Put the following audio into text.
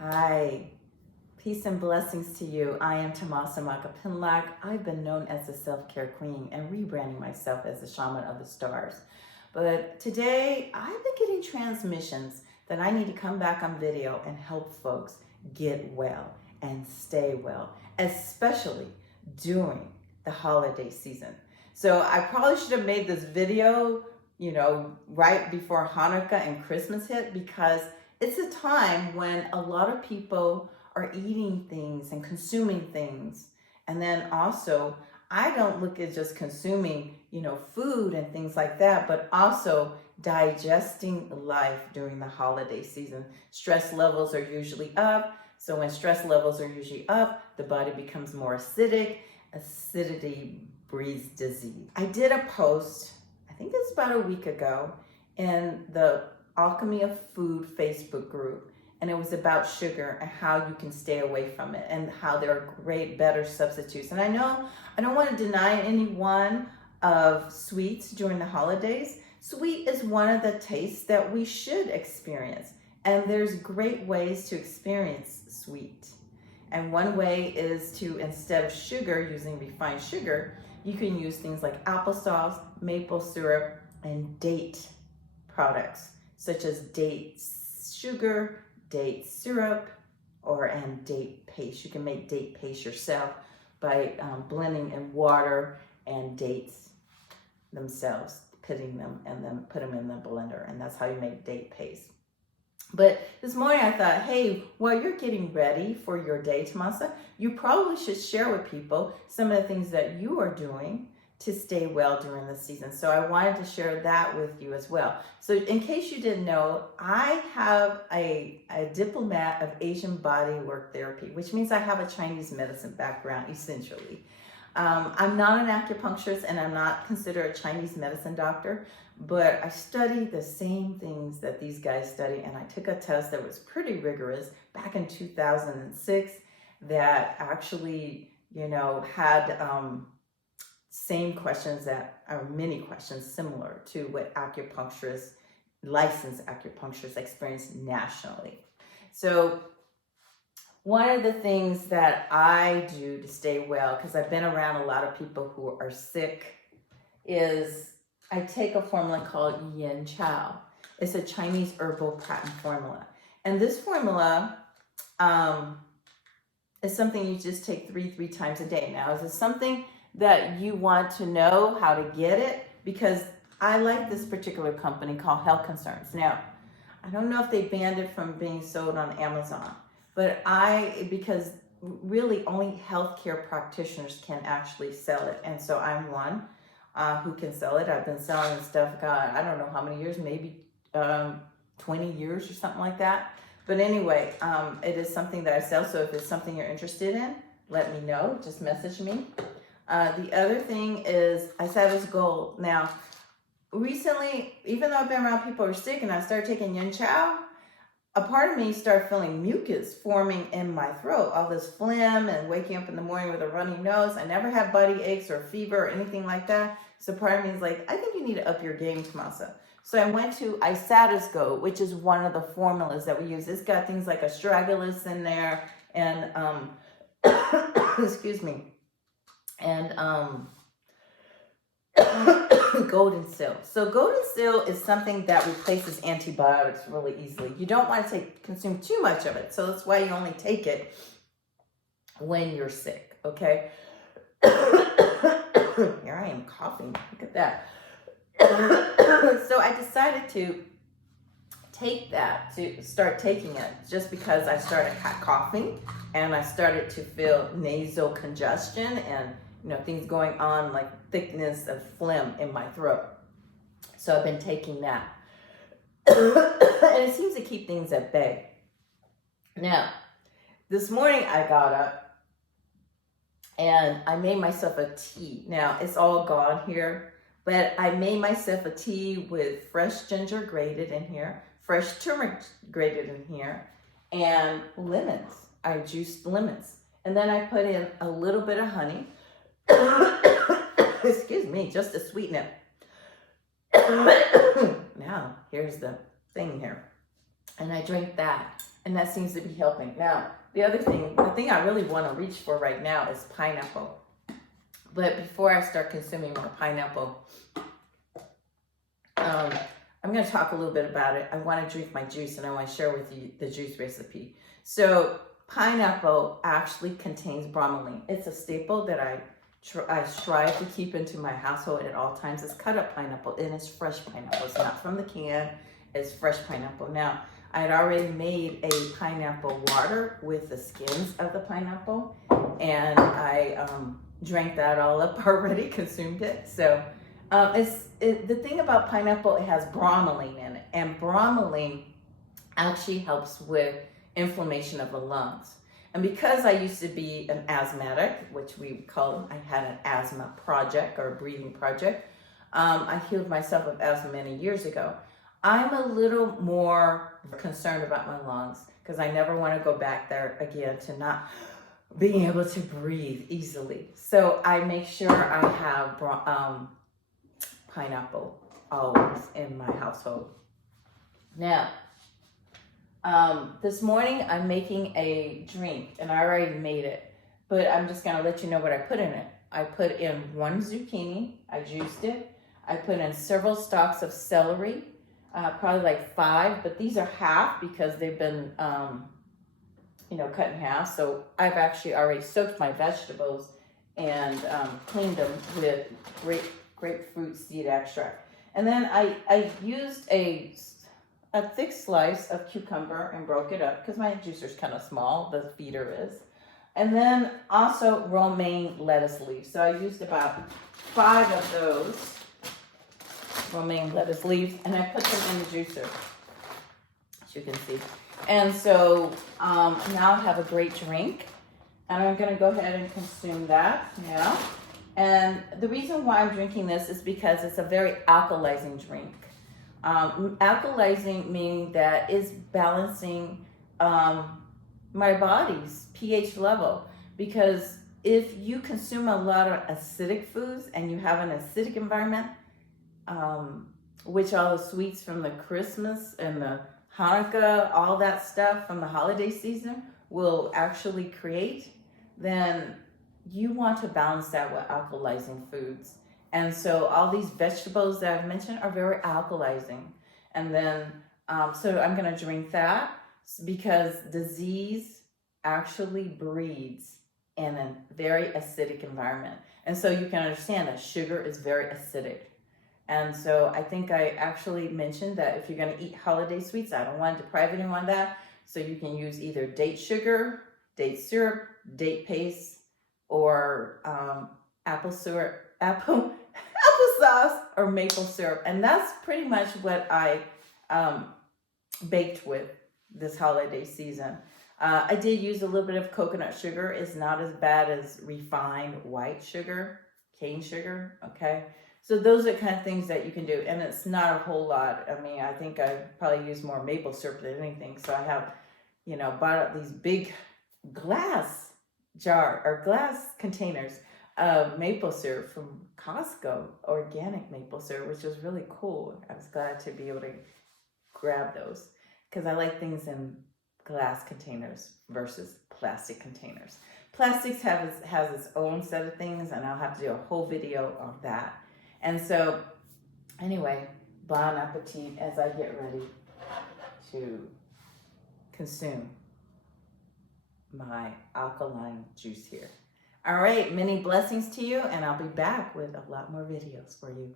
Hi, peace and blessings to you. I am Tomasa Makapinlak. I've been known as the self-care queen and rebranding myself as the shaman of the stars. But today I've been getting transmissions that I need to come back on video and help folks get well and stay well, especially during the holiday season. So I probably should have made this video, right before Hanukkah and Christmas hit, because it's a time when a lot of people are eating things and consuming things. And then also, I don't look at just consuming, food and things like that, but also digesting life during the holiday season. Stress levels are usually up. So when stress levels are usually up, the body becomes more acidic. Acidity breeds disease. I did a post, I think it's about a week ago, in the Alchemy of Food Facebook group, and it was about sugar and how you can stay away from it and how there are great, better substitutes. And I know I don't want to deny anyone of sweets during the holidays. Sweet is one of the tastes that we should experience, and there's great ways to experience sweet. And one way is to, instead of sugar, using refined sugar, you can use things like applesauce, maple syrup, and date products, such as date sugar, date syrup, and date paste. You can make date paste yourself by blending in water and dates themselves, pitting them, and then put them in the blender, and that's how you make date paste. But this morning I thought, hey, while you're getting ready for your day, Tomasa, you probably should share with people some of the things that you are doing to stay well during the season. So I wanted to share that with you as well. So in case you didn't know, I have a diplomat of Asian body work therapy, which means I have a Chinese medicine background, essentially. I'm not an acupuncturist and I'm not considered a Chinese medicine doctor, but I study the same things that these guys study, and I took a test that was pretty rigorous back in 2006 that actually, had same questions that are many questions similar to what acupuncturists, licensed acupuncturists experience nationally. So one of the things that I do to stay well, because I've been around a lot of people who are sick, is I take a formula called Yin Chow. It's a Chinese herbal patent formula. And this formula is something you just take three times a day. Now, is it something that you want to know how to get it? Because I like this particular company called Health Concerns. Now, I don't know if they banned it from being sold on Amazon, but because really only healthcare practitioners can actually sell it. And so I'm one who can sell it. I've been selling stuff, God, I don't know how many years, maybe 20 years or something like that. But anyway, it is something that I sell. So if it's something you're interested in, let me know. Just message me. The other thing is I set as goal. Now, recently, even though I've been around people who are sick and I started taking Yin Chow, a part of me started feeling mucus forming in my throat, all this phlegm and waking up in the morning with a runny nose. I never had body aches or fever or anything like that. So part of me is like, I think you need to up your game, Tomasa. So I went to Isatisgo, which is one of the formulas that we use. It's got things like astragalus in there and, excuse me, and golden seal. So golden seal is something that replaces antibiotics really easily. You don't want to consume too much of it. So that's why you only take it when you're sick, okay? Here I am coughing. Look at that. So I decided to take that, to start taking it, just because I started coughing and I started to feel nasal congestion and things going on like thickness of phlegm in my throat. So I've been taking that. And it seems to keep things at bay. Now, this morning I got up and I made myself a tea. Now, it's all gone here, but I made myself a tea with fresh ginger grated in here, fresh turmeric grated in here, and lemons. I juiced lemons. And then I put in a little bit of honey. Excuse me, just to sweeten it. Now, here's the thing here. And I drink that. and that seems to be helping. Now, the thing I really want to reach for right now is pineapple. But before I start consuming more pineapple, I'm going to talk a little bit about it. I want to drink my juice, and I want to share with you the juice recipe. So pineapple actually contains bromelain. It's a staple that I strive to keep into my household at all times. It's cut up pineapple, and it's fresh pineapple. It's not from the can. It's fresh pineapple. Now, I had already made a pineapple water with the skins of the pineapple, and I drank that all up already, consumed it. So the thing about pineapple, it has bromelain in it, and bromelain actually helps with inflammation of the lungs. And because I used to be an asthmatic, which we call, I had an asthma project or a breathing project, I healed myself of asthma many years ago. I'm a little more concerned about my lungs because I never want to go back there again to not being able to breathe easily. So I make sure I have pineapple always in my household. Now, this morning I'm making a drink, and I already made it, but I'm just gonna let you know what I put in it. I put in 1 zucchini, I juiced it. I put in several stalks of celery, probably like 5, but these are half because they've been, cut in half. So I've actually already soaked my vegetables and cleaned them with grapefruit seed extract. And then I used a thick slice of cucumber and broke it up because my juicer's kind of small, the feeder is. And then also romaine lettuce leaves. So I used about 5 of those romaine lettuce leaves, and I put them in the juicer, as you can see. And so now I have a great drink, and I'm going to go ahead and consume that now. And the reason why I'm drinking this is because it's a very alkalizing drink. Alkalizing meaning that it's balancing my body's pH level, because if you consume a lot of acidic foods and you have an acidic environment, which all the sweets from the Christmas and the Hanukkah, all that stuff from the holiday season will actually create, then you want to balance that with alkalizing foods. And so all these vegetables that I've mentioned are very alkalizing. And then, so I'm going to drink that because disease actually breeds in a very acidic environment. And so you can understand that sugar is very acidic. And so I think I actually mentioned that if you're going to eat holiday sweets, I don't want to deprive anyone of that. So you can use either date sugar, date syrup, date paste, or apple syrup, applesauce, or maple syrup. And that's pretty much what I baked with this holiday season. I did use a little bit of coconut sugar. It's not as bad as refined white sugar, cane sugar, okay? So those are kind of things that you can do, and it's not a whole lot. I mean, I think I probably use more maple syrup than anything. So I have, bought up these big glass containers of maple syrup from Costco, organic maple syrup, which was really cool. I was glad to be able to grab those because I like things in glass containers versus plastic containers. Plastics has its own set of things, and I'll have to do a whole video on that. And so, anyway, bon appetit as I get ready to consume my alkaline juice here. All right, many blessings to you, and I'll be back with a lot more videos for you.